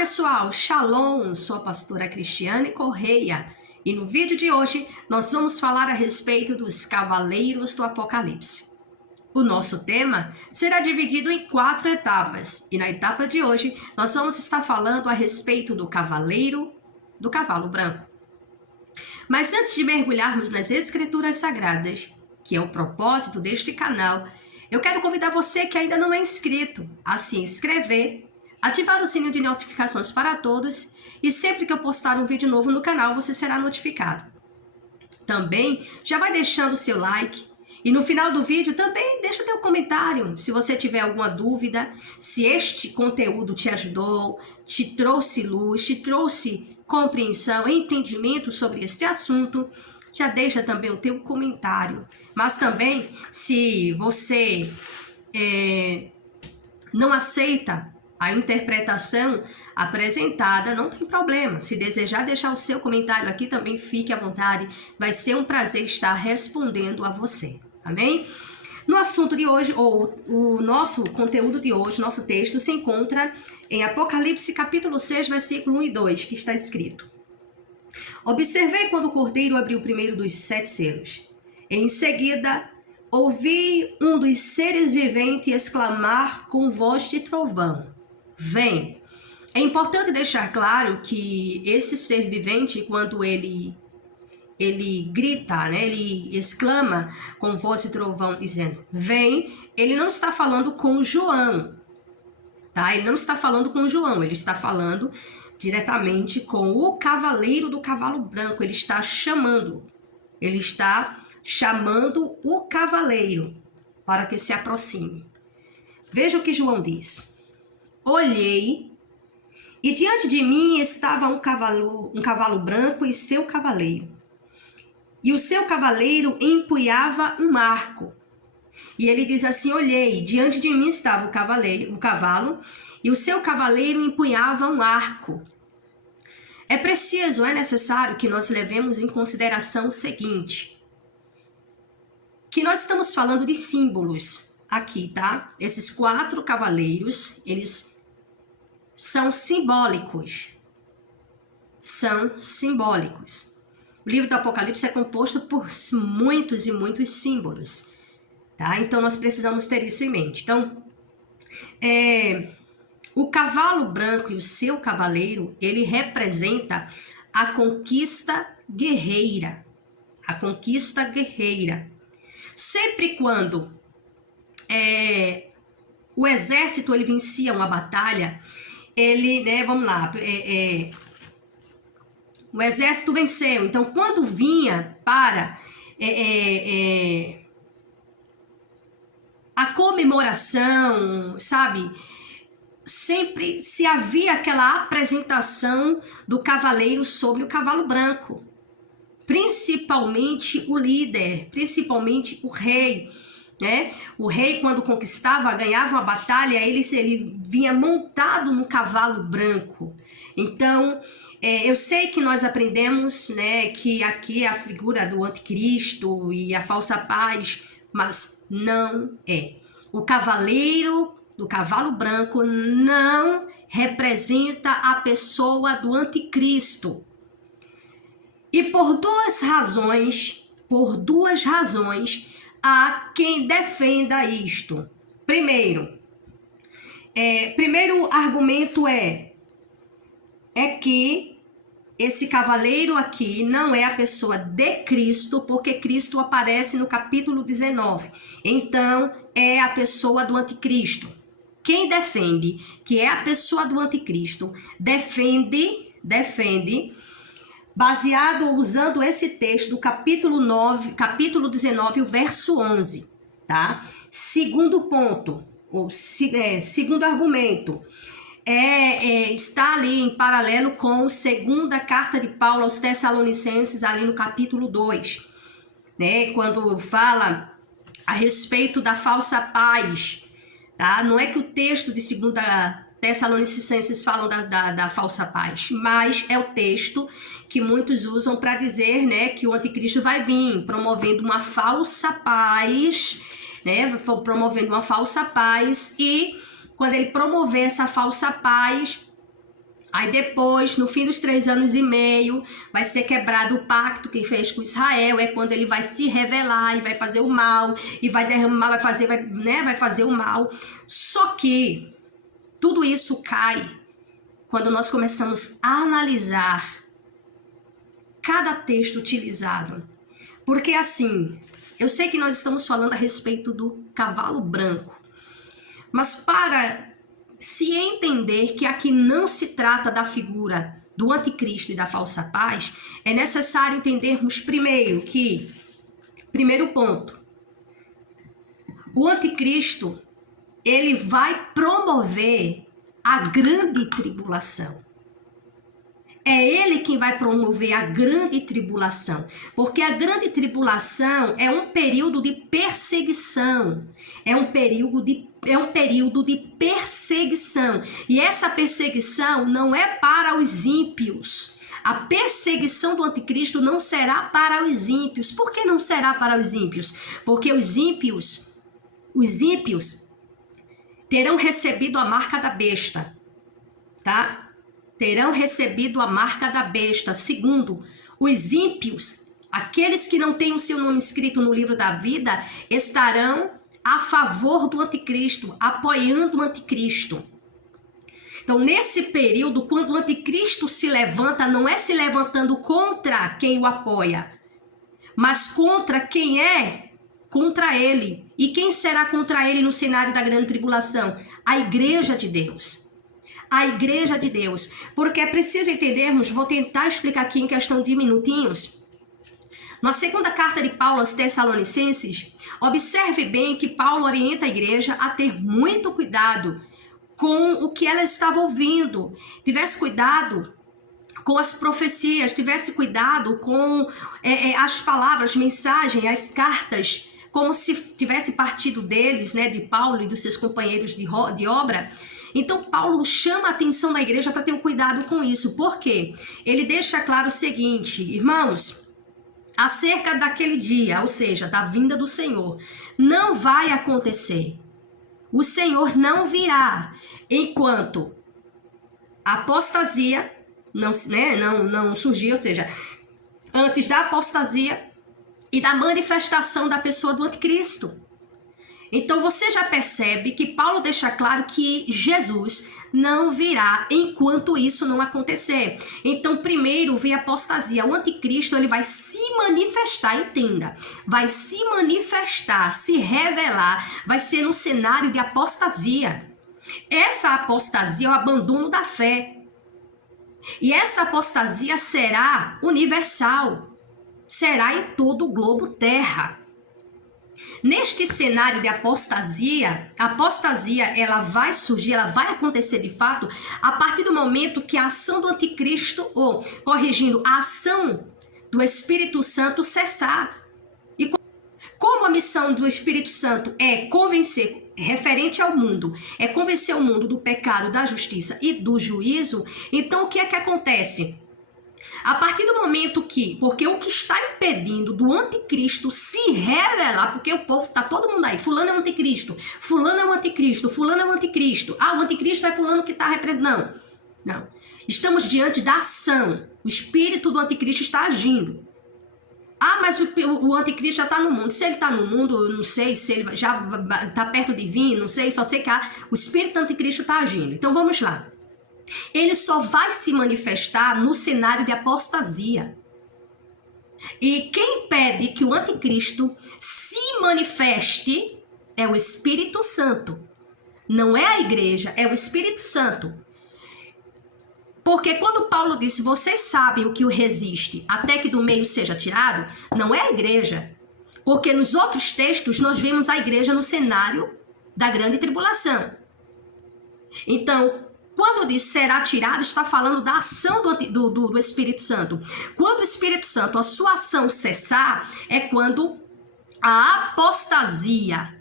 pessoal, Shalom, sou a pastora Cristiane Correia e no vídeo de hoje nós vamos falar a respeito dos cavaleiros do Apocalipse. O nosso tema será dividido em 4 etapas e na etapa de hoje nós vamos estar falando a respeito do cavaleiro do cavalo branco. Mas antes de mergulharmos nas escrituras sagradas, que é o propósito deste canal, eu quero convidar você que ainda não é inscrito a se inscrever, ativar o sininho de notificações para todos e sempre que eu postar um vídeo novo no canal você será notificado. Também já vai deixando o seu like e no final do vídeo também deixa o teu comentário se você tiver alguma dúvida, se este conteúdo te ajudou, te trouxe luz, te trouxe compreensão, entendimento sobre este assunto, já deixa também o teu comentário. Mas também se você não aceita a interpretação apresentada, não tem problema. Se desejar deixar o seu comentário aqui, também fique à vontade. Vai ser um prazer estar respondendo a você. Amém? No assunto de hoje, ou o nosso conteúdo de hoje, nosso texto se encontra em Apocalipse capítulo 6, versículo 1 e 2, que está escrito: Observei quando o cordeiro abriu o primeiro dos 7 selos. Em seguida, ouvi um dos seres viventes exclamar com voz de trovão: Vem! É importante deixar claro que esse ser vivente, quando ele grita, né, ele exclama com voz de trovão dizendo: Vem! Ele não está falando com João, tá? Ele não está falando com João, ele está falando diretamente com o cavaleiro do cavalo branco. Ele está chamando o cavaleiro para que se aproxime. Veja o que João diz: Olhei, e diante de mim estava um cavalo branco e seu cavaleiro. E o seu cavaleiro empunhava um arco. E ele diz assim: Olhei, diante de mim estava o cavalo, e o seu cavaleiro empunhava um arco. É preciso, é necessário que nós levemos em consideração o seguinte: que nós estamos falando de símbolos aqui, tá? Esses 4 cavaleiros, eles são simbólicos. São simbólicos. O livro do Apocalipse é composto por muitos e muitos símbolos, tá? Então nós precisamos ter isso em mente. Então, o cavalo branco e o seu cavaleiro, ele representa a conquista guerreira. A conquista guerreira. Sempre quando o exército ele vencia uma batalha, ele, né, vamos lá, o exército venceu. Então, quando vinha para a comemoração, sabe? Sempre se havia aquela apresentação do cavaleiro sobre o cavalo branco. Principalmente o líder, principalmente o rei, né? O rei, quando conquistava, ganhava uma batalha, ele vinha montado no cavalo branco. Então, eu sei que nós aprendemos, né, que aqui é a figura do anticristo e a falsa paz, mas não é. O cavaleiro do cavalo branco não representa a pessoa do anticristo. E por duas razões, há quem defenda isto. Primeiro argumento é que esse cavaleiro aqui não é a pessoa de Cristo, porque Cristo aparece no capítulo 19. Então, é a pessoa do anticristo. Quem defende que é a pessoa do anticristo, defende baseado usando esse texto do capítulo 19, o verso 11, tá? Segundo ponto, segundo argumento, está ali em paralelo com a segunda carta de Paulo aos Tessalonicenses, ali no capítulo 2, né? Quando fala a respeito da falsa paz, tá? Não é que o texto de segunda Tessalonicenses falam da falsa paz, mas é o texto que muitos usam para dizer, né, que o anticristo vai vir promovendo uma falsa paz, né, promovendo uma falsa paz, e quando ele promover essa falsa paz, Aí depois, no fim dos 3 anos e meio, vai ser quebrado o pacto que fez com Israel. É quando ele vai se revelar e vai fazer o mal, e vai derramar, vai fazer o mal. Só que tudo isso cai quando nós começamos a analisar cada texto utilizado. Porque assim, eu sei que nós estamos falando a respeito do cavalo branco, mas para se entender que aqui não se trata da figura do anticristo e da falsa paz, é necessário entendermos primeiro primeiro ponto, o anticristo, ele vai promover a grande tribulação. É ele quem vai promover a grande tribulação, porque a grande tribulação é um período de perseguição, é um período de perseguição, e essa perseguição não é para os ímpios. A perseguição do anticristo não será para os ímpios. Por que não será para os ímpios? Porque os ímpios terão recebido a marca da besta, tá? Terão recebido a marca da besta. Segundo, os ímpios, aqueles que não têm o seu nome escrito no livro da vida, estarão a favor do anticristo, apoiando o anticristo. Então, nesse período, quando o anticristo se levanta, não é se levantando contra quem o apoia, mas contra quem é contra ele. E quem será contra ele no cenário da grande tribulação? A igreja de Deus. A igreja de Deus. Porque é preciso entendermos, vou tentar explicar aqui em questão de minutinhos. Na segunda carta de Paulo aos Tessalonicenses, observe bem que Paulo orienta a igreja a ter muito cuidado com o que ela estava ouvindo. Tivesse cuidado com as profecias, tivesse cuidado com as palavras, mensagem, as cartas, como se tivesse partido deles, né, de Paulo e dos seus companheiros de obra. Então, Paulo chama a atenção da igreja para ter um cuidado com isso. Por quê? Ele deixa claro o seguinte, irmãos, acerca daquele dia, ou seja, da vinda do Senhor, não vai acontecer. O Senhor não virá enquanto a apostasia não surgir, ou seja, antes da apostasia e da manifestação da pessoa do anticristo. Então você já percebe que Paulo deixa claro que Jesus não virá enquanto isso não acontecer. Então primeiro vem a apostasia. O anticristo, ele vai se manifestar, entenda. Vai se manifestar, se revelar, vai ser um cenário de apostasia. Essa apostasia é o abandono da fé. E essa apostasia será universal. Será em todo o globo terra. Neste cenário de apostasia, a apostasia ela vai surgir, ela vai acontecer de fato a partir do momento que a ação do anticristo, ou corrigindo, a ação do Espírito Santo cessar. E como a missão do Espírito Santo é convencer, referente ao mundo, é convencer o mundo do pecado, da justiça e do juízo, então o que é que acontece? A partir do momento porque o que está impedindo do anticristo se revelar, porque o povo está todo mundo aí, fulano é o anticristo, fulano é o anticristo, fulano é o anticristo, o anticristo é fulano que está representando. Não. Estamos diante da ação, o espírito do anticristo está agindo. Mas o anticristo já está no mundo. Se ele está no mundo, eu não sei se ele já está perto de vir, não sei, só sei que o espírito do anticristo está agindo. Então vamos lá. Ele só vai se manifestar no cenário de apostasia. E quem impede que o anticristo se manifeste é o Espírito Santo. Não é a igreja, é o Espírito Santo. Porque quando Paulo disse, vocês sabem o que o resiste até que do meio seja tirado, não é a igreja. Porque nos outros textos nós vemos a igreja no cenário da grande tribulação. Então, quando diz será tirado, está falando da ação do Espírito Santo. Quando o Espírito Santo, a sua ação cessar, é quando a apostasia,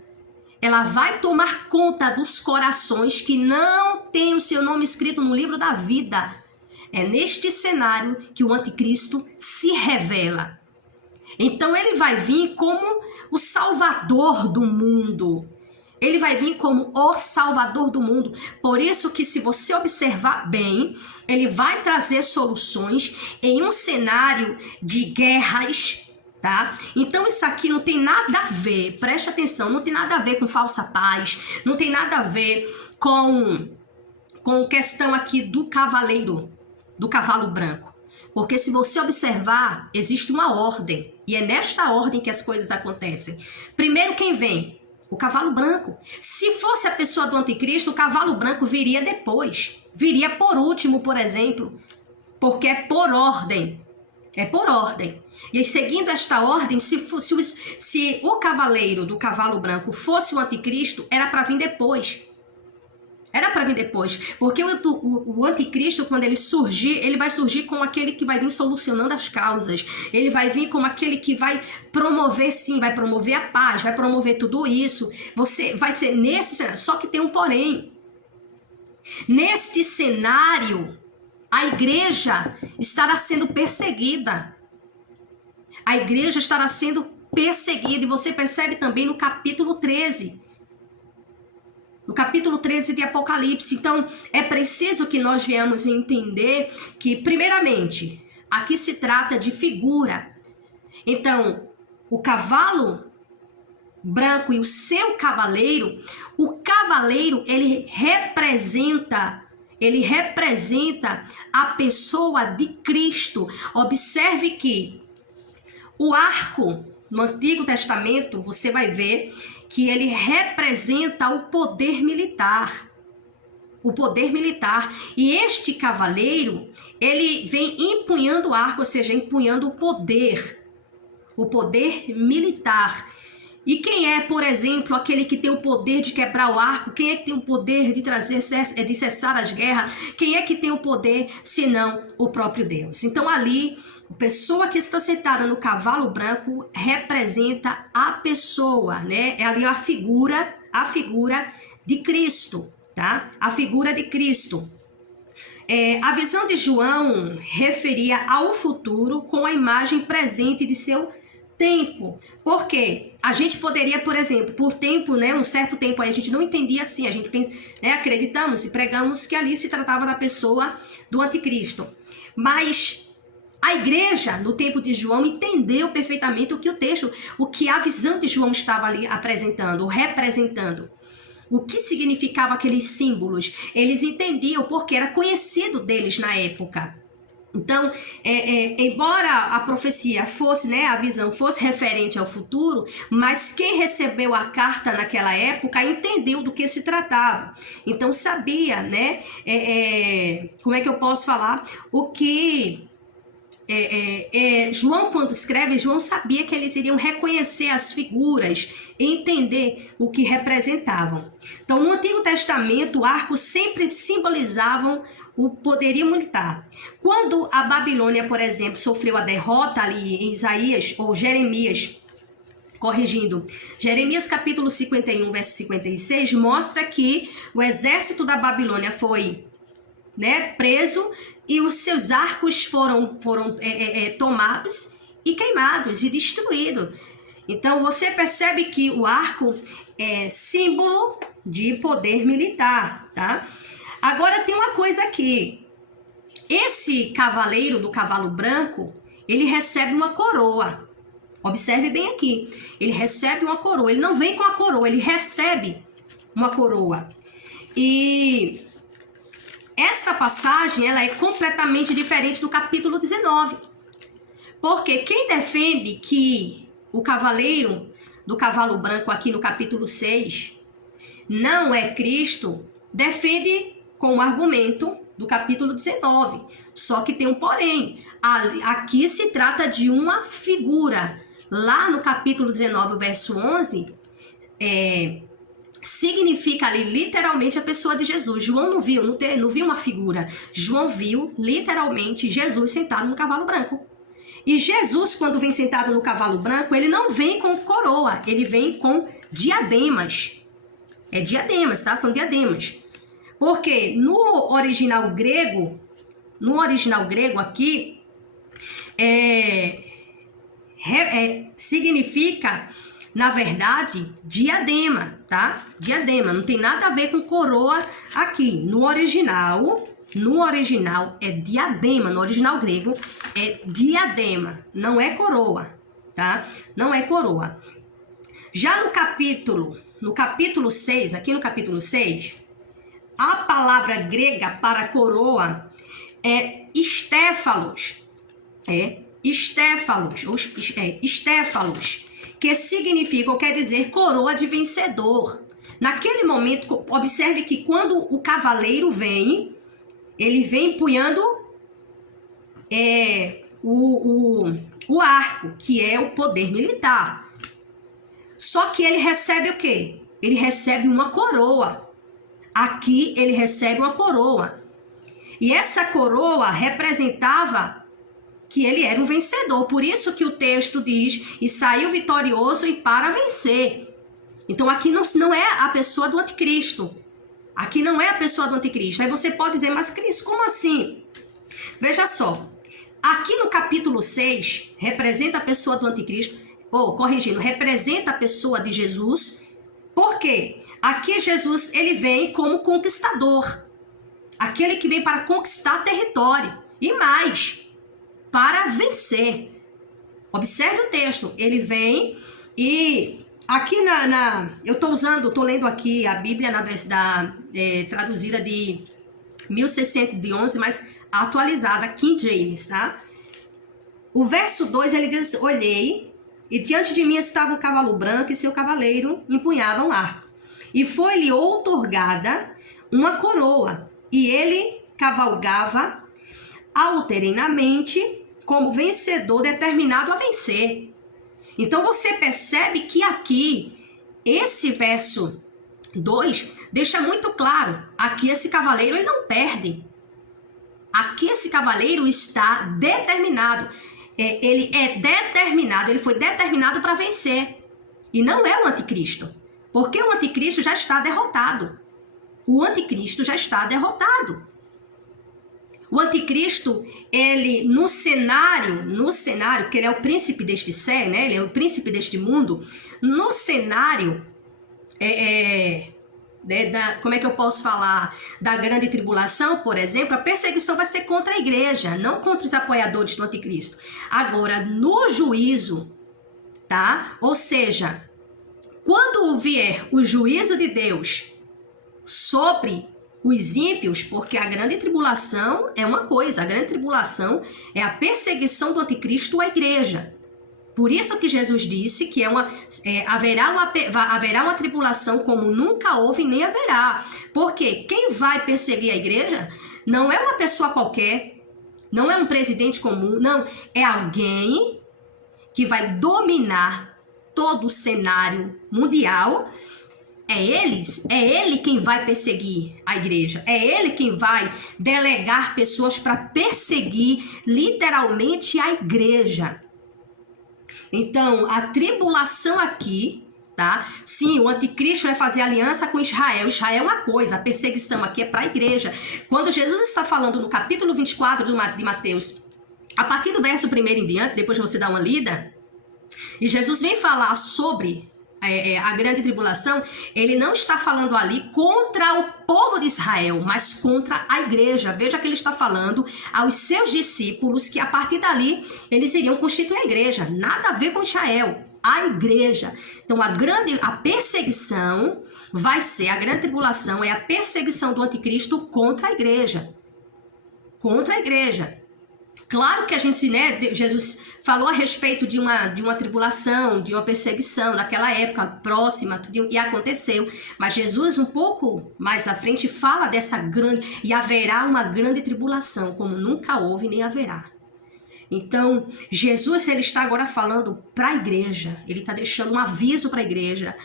ela vai tomar conta dos corações que não têm o seu nome escrito no livro da vida. É neste cenário que o anticristo se revela. Então ele vai vir como o salvador do mundo. Ele vai vir como o Salvador do mundo. Por isso que, se você observar bem, ele vai trazer soluções em um cenário de guerras, tá? Então isso aqui não tem nada a ver, preste atenção, não tem nada a ver com falsa paz, não tem nada a ver com questão aqui do cavaleiro, do cavalo branco. Porque se você observar, existe uma ordem, e é nesta ordem que as coisas acontecem. Primeiro quem vem? O cavalo branco. Se fosse a pessoa do anticristo, o cavalo branco viria depois. Viria por último, por exemplo. Porque é por ordem. É por ordem. E aí, seguindo esta ordem, se o cavaleiro do cavalo branco fosse o anticristo, era para vir depois. Era para vir depois. Porque o anticristo, quando ele surgir, ele vai surgir como aquele que vai vir solucionando as causas. Ele vai vir como aquele que vai promover, sim, vai promover a paz, vai promover tudo isso. Você vai ser nesse cenário. Só que tem um porém. Neste cenário, a igreja estará sendo perseguida. A igreja estará sendo perseguida. E você percebe também no capítulo 13. No capítulo 13 de Apocalipse. Então, é preciso que nós venhamos entender que, primeiramente, aqui se trata de figura. Então, o cavalo branco e o seu cavaleiro, o cavaleiro, ele representa a pessoa de Cristo. Observe que o arco, no Antigo Testamento, você vai ver que ele representa o poder militar. O poder militar. E este cavaleiro, ele vem empunhando o arco, ou seja, empunhando o poder militar. E quem é, por exemplo, aquele que tem o poder de quebrar o arco? Quem é que tem o poder de cessar as guerras? Quem é que tem o poder, senão o próprio Deus? Então ali, a pessoa que está sentada no cavalo branco representa a pessoa, né? É ali a figura de Cristo, tá? A figura de Cristo. A visão de João referia ao futuro com a imagem presente de seu tempo. Por quê? A gente poderia, por exemplo, por tempo, né, um certo tempo aí a gente não entendia assim, a gente pensa, né, acreditamos e pregamos que ali se tratava da pessoa do anticristo. Mas a igreja, no tempo de João, entendeu perfeitamente o que a visão de João estava ali apresentando, representando. O que significava aqueles símbolos? Eles entendiam porque era conhecido deles na época. Então, embora a profecia fosse, né, a visão fosse referente ao futuro, mas quem recebeu a carta naquela época entendeu do que se tratava. Então, sabia, né, como é que eu posso falar? O que João, quando escreve, João sabia que eles iriam reconhecer as figuras, entender o que representavam. Então, no Antigo Testamento, o arco sempre simbolizavam o poderio militar. Quando a Babilônia, por exemplo, sofreu a derrota ali em Isaías, ou Jeremias, corrigindo, Jeremias capítulo 51, verso 56, mostra que o exército da Babilônia foi, né, preso e os seus arcos foram tomados e queimados e destruídos. Então você percebe que o arco é símbolo de poder militar, tá? Agora tem uma coisa aqui. Esse cavaleiro do cavalo branco, ele recebe uma coroa. Observe bem aqui. Ele recebe uma coroa. Ele não vem com a coroa, ele recebe uma coroa. E esta passagem, ela é completamente diferente do capítulo 19. Porque quem defende que o cavaleiro do cavalo branco aqui no capítulo 6 não é Cristo, defende com o argumento do capítulo 19. Só que tem um porém. Aqui se trata de uma figura. Lá no capítulo 19, verso 11, significa ali literalmente a pessoa de Jesus. João não viu uma figura. João viu literalmente Jesus sentado no cavalo branco. E Jesus, quando vem sentado no cavalo branco, ele não vem com coroa, ele vem com diademas. É diademas, tá? São diademas. Porque no original grego aqui, significa, na verdade, diadema, tá? Diadema, não tem nada a ver com coroa aqui. No original é diadema, no original grego é diadema, não é coroa, tá? Não é coroa. Já no capítulo 6, aqui no capítulo 6, a palavra grega para coroa é estéfalos. Estéfalos, que significa ou quer dizer coroa de vencedor. Naquele momento, observe que quando o cavaleiro vem, ele vem empunhando o arco, que é o poder militar. Só que ele recebe o quê? Ele recebe uma coroa. Aqui ele recebe uma coroa. E essa coroa representava que ele era um vencedor. Por isso que o texto diz, e saiu vitorioso e para vencer. Então aqui não é a pessoa do anticristo. Aqui não é a pessoa do anticristo. Aí você pode dizer, mas Cris, como assim? Veja só. Aqui no capítulo 6, representa a pessoa do anticristo. Representa a pessoa de Jesus. Por quê? Aqui Jesus, ele vem como conquistador. Aquele que vem para conquistar território. E mais, para vencer. Observe o texto. Ele vem e aqui eu tô lendo aqui a Bíblia traduzida de 1611, mas atualizada, King James, tá? O verso 2, ele diz, olhei, e diante de mim estava um cavalo branco e seu cavaleiro empunhava um arco. E foi-lhe outorgada uma coroa, e ele cavalgava alternamente como vencedor determinado a vencer. Então você percebe que aqui, esse verso 2 deixa muito claro, aqui esse cavaleiro ele não perde. Aqui esse cavaleiro está determinado. Ele foi determinado para vencer. E não é o anticristo. Porque o anticristo já está derrotado. O anticristo já está derrotado. O anticristo, ele no cenário, porque ele é o príncipe deste século, né? Ele é o príncipe deste mundo. No cenário, como é que eu posso falar? Da grande tribulação, por exemplo, a perseguição vai ser contra a igreja, não contra os apoiadores do anticristo. Agora, no juízo, tá? Ou seja, quando vier o juízo de Deus sobre os ímpios, porque a grande tribulação é uma coisa, a grande tribulação é a perseguição do anticristo à igreja. Por isso que Jesus disse que haverá uma tribulação como nunca houve nem haverá. Porque quem vai perseguir a igreja não é uma pessoa qualquer, não é um presidente comum, não. É alguém que vai dominar todo o cenário mundial. É ele quem vai perseguir a igreja. É ele quem vai delegar pessoas para perseguir literalmente a igreja. Então, a tribulação aqui, tá? Sim, o anticristo vai fazer aliança com Israel. Israel é uma coisa, a perseguição aqui é para a igreja. Quando Jesus está falando no capítulo 24 de Mateus, a partir do verso 1 em diante, depois você dá uma lida, e Jesus vem falar sobre a grande tribulação, ele não está falando ali contra o povo de Israel, mas contra a igreja. Veja que ele está falando aos seus discípulos que a partir dali eles iriam constituir a igreja. Nada a ver com Israel, a igreja. Então a perseguição vai ser, a grande tribulação é a perseguição do anticristo contra a igreja. Contra a igreja. Claro que a gente, né, Jesus falou a respeito de uma tribulação, de uma perseguição daquela época próxima, e aconteceu. Mas Jesus, um pouco mais à frente, fala dessa grande, e haverá uma grande tribulação, como nunca houve nem haverá. Então, Jesus, ele está agora falando para a igreja, ele está deixando um aviso para a igreja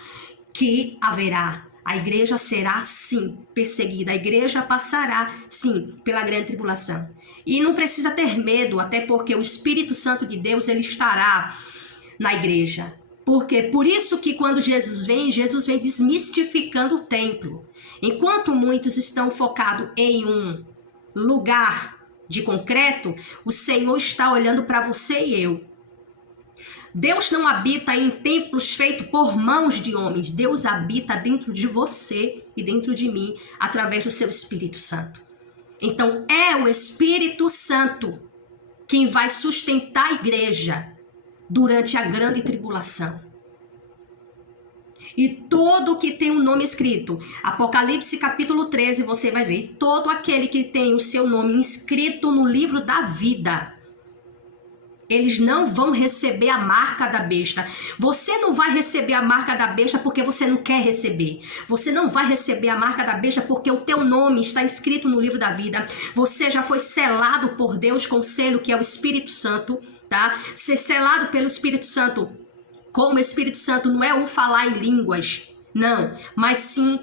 que haverá. A igreja será, sim, perseguida. A igreja passará, sim, pela grande tribulação. E não precisa ter medo, até porque o Espírito Santo de Deus, ele estará na igreja. Porque por isso que quando Jesus vem desmistificando o templo. Enquanto muitos estão focados em um lugar de concreto, o Senhor está olhando para você e eu. Deus não habita em templos feitos por mãos de homens. Deus habita dentro de você e dentro de mim, através do seu Espírito Santo. Então, é o Espírito Santo quem vai sustentar a igreja durante a grande tribulação. E todo que tem um nome escrito, Apocalipse capítulo 13, você vai ver, todo aquele que tem o seu nome inscrito no livro da vida, eles não vão receber a marca da besta. Você não vai receber a marca da besta porque você não quer receber. Você não vai receber a marca da besta porque o teu nome está escrito no livro da vida. Você já foi selado por Deus com o selo que é o Espírito Santo, tá? Ser selado pelo Espírito Santo, como o Espírito Santo, não é o falar em línguas, não, mas sim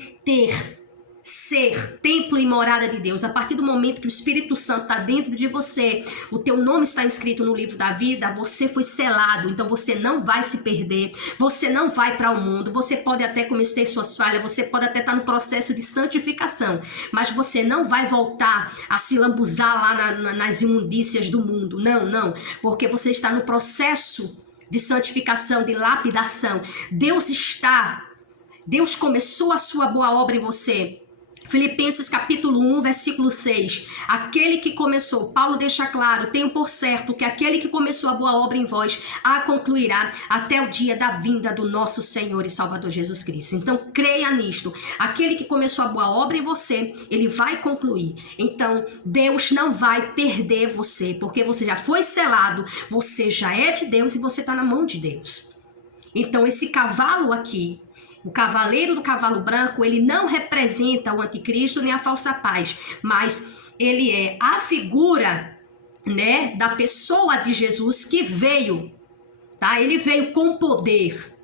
ser templo e morada de Deus. A partir do momento que o Espírito Santo está dentro de você, o teu nome está inscrito no livro da vida, você foi selado, então você não vai se perder, você não vai para o mundo, você pode até cometer suas falhas, você pode até estar no processo de santificação, mas você não vai voltar a se lambuzar lá nas imundícias do mundo, não, porque você está no processo de santificação, de lapidação. Deus começou a sua boa obra em você. Filipenses capítulo 1, versículo 6. Aquele que começou, Paulo deixa claro, tenho por certo que aquele que começou a boa obra em vós, a concluirá até o dia da vinda do nosso Senhor e Salvador Jesus Cristo. Então, creia nisto. Aquele que começou a boa obra em você, ele vai concluir. Então, Deus não vai perder você, porque você já foi selado, você já é de Deus e você está na mão de Deus. Então, esse cavalo aqui, o cavaleiro do cavalo branco, ele não representa o anticristo nem a falsa paz, mas ele é a figura, né, da pessoa de Jesus que veio, tá? Ele veio com poder.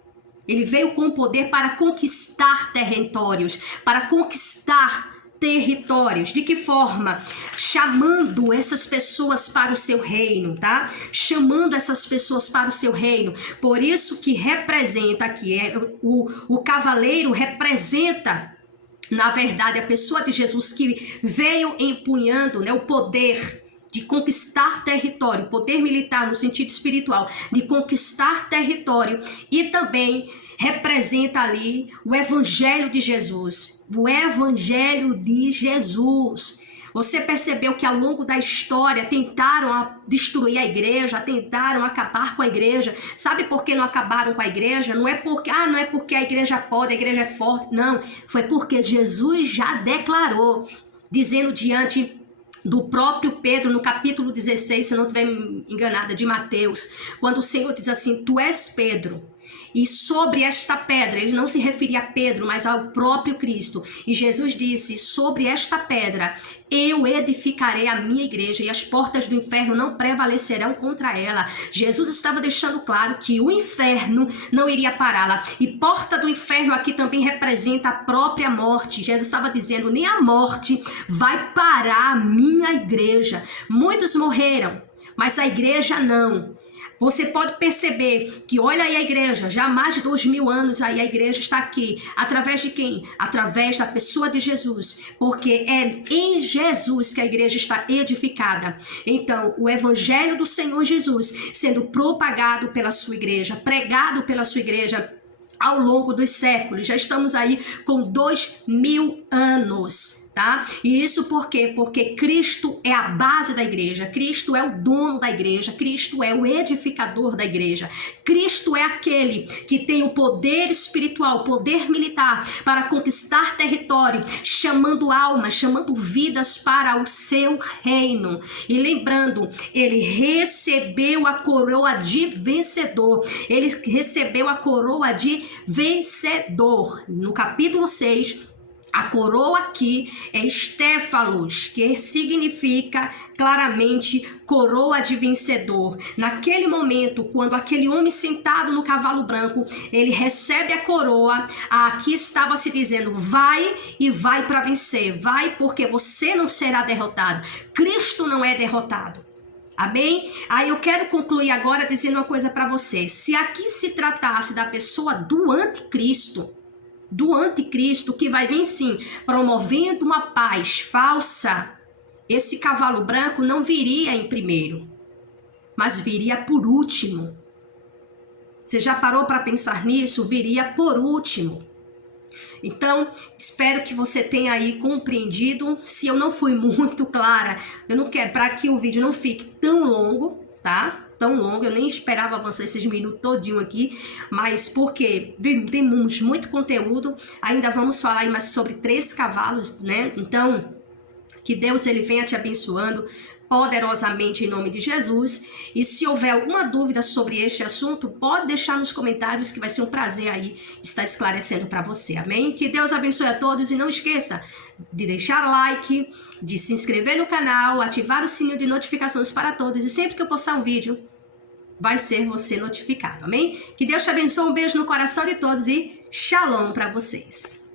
Ele veio com poder para conquistar territórios, para conquistar territórios. De que forma? Chamando essas pessoas para o seu reino, tá? Chamando essas pessoas para o seu reino. Por isso que representa aqui, o cavaleiro representa, na verdade, a pessoa de Jesus que veio empunhando, né, o poder de conquistar território, poder militar no sentido espiritual, de conquistar território, e também representa ali o evangelho de Jesus. O evangelho de Jesus. Você percebeu que ao longo da história tentaram destruir a igreja, tentaram acabar com a igreja. Sabe por que não acabaram com a igreja? Não é porque a igreja pode, a igreja é forte. Não, foi porque Jesus já declarou, dizendo diante do próprio Pedro, no capítulo 16, se não estiver enganada, de Mateus, quando o Senhor diz assim, tu és Pedro, e sobre esta pedra, ele não se referia a Pedro, mas ao próprio Cristo. E Jesus disse, sobre esta pedra eu edificarei a minha igreja e as portas do inferno não prevalecerão contra ela. Jesus estava deixando claro que o inferno não iria pará-la. E porta do inferno aqui também representa a própria morte. Jesus estava dizendo, nem a morte vai parar a minha igreja. Muitos morreram, mas a igreja não. Você pode perceber que, olha aí a igreja, já há mais de 2000 anos aí a igreja está aqui. Através de quem? Através da pessoa de Jesus. Porque é em Jesus que a igreja está edificada. Então, o evangelho do Senhor Jesus sendo propagado pela sua igreja, pregado pela sua igreja ao longo dos séculos. Já estamos aí com 2000 anos. Tá? E isso por quê? Porque Cristo é a base da igreja, Cristo é o dono da igreja, Cristo é o edificador da igreja, Cristo é aquele que tem o poder espiritual, o poder militar para conquistar território, chamando almas, chamando vidas para o seu reino. E lembrando, ele recebeu a coroa de vencedor, ele recebeu a coroa de vencedor. No capítulo 6, a coroa aqui é Stéfalos, que significa claramente coroa de vencedor. Naquele momento, quando aquele homem sentado no cavalo branco, ele recebe a coroa, aqui estava se dizendo, vai e vai para vencer, vai porque você não será derrotado. Cristo não é derrotado. Amém? Aí eu quero concluir agora dizendo uma coisa para você. Se aqui se tratasse da pessoa do anticristo, que vai vir sim, promovendo uma paz falsa, esse cavalo branco não viria em primeiro, mas viria por último. Você já parou para pensar nisso? Viria por último. Então, espero que você tenha aí compreendido. Se eu não fui muito clara, eu não quero, para que o vídeo não fique tão longo, tá? Tão longo, eu nem esperava avançar esses minutos todinho aqui, mas porque temos muito conteúdo, ainda vamos falar aí mais sobre 3 cavalos, né? Então, que Deus ele venha te abençoando poderosamente em nome de Jesus. E se houver alguma dúvida sobre este assunto, pode deixar nos comentários que vai ser um prazer aí estar esclarecendo para você. Amém? Que Deus abençoe a todos e não esqueça de deixar like, de se inscrever no canal, ativar o sininho de notificações para todos e sempre que eu postar um vídeo, vai ser você notificado. Amém? Que Deus te abençoe, um beijo no coração de todos e shalom para vocês.